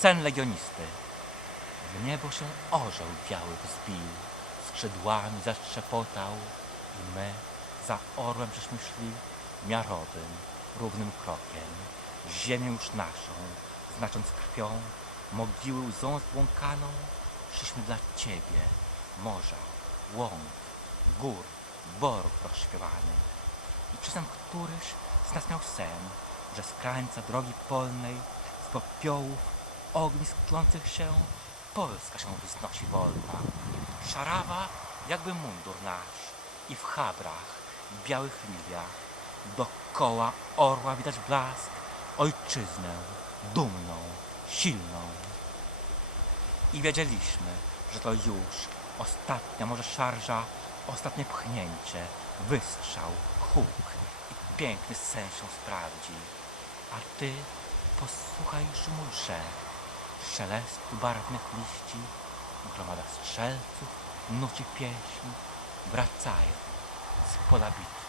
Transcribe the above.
sen legionisty. W niebo się orzeł biały wzbił, skrzydłami zatrzepotał i my za orłem żeśmy szli miarowym, równym krokiem. Ziemię już naszą, znacząc krwią, mogiły łzą zbłąkaną, szliśmy dla Ciebie, morza, łąk, gór, borów rozśpiewanych. I czasem któryś z nas miał sen, że z krańca drogi polnej, z popiołów, ognisk tlących się, Polska się wznosi wolna. Szarawa jakby mundur nasz i w chabrach, białych liliach, dokoła orła widać blask, ojczyznę dumną, silną. I wiedzieliśmy, że to już ostatnia może szarża, ostatnie pchnięcie, wystrzał, huk i piękny sen się sprawdzi. A ty posłuchaj szumu szelestu barwnych liści, gromada strzelców nuci pieśń, wracają z pola bitwy.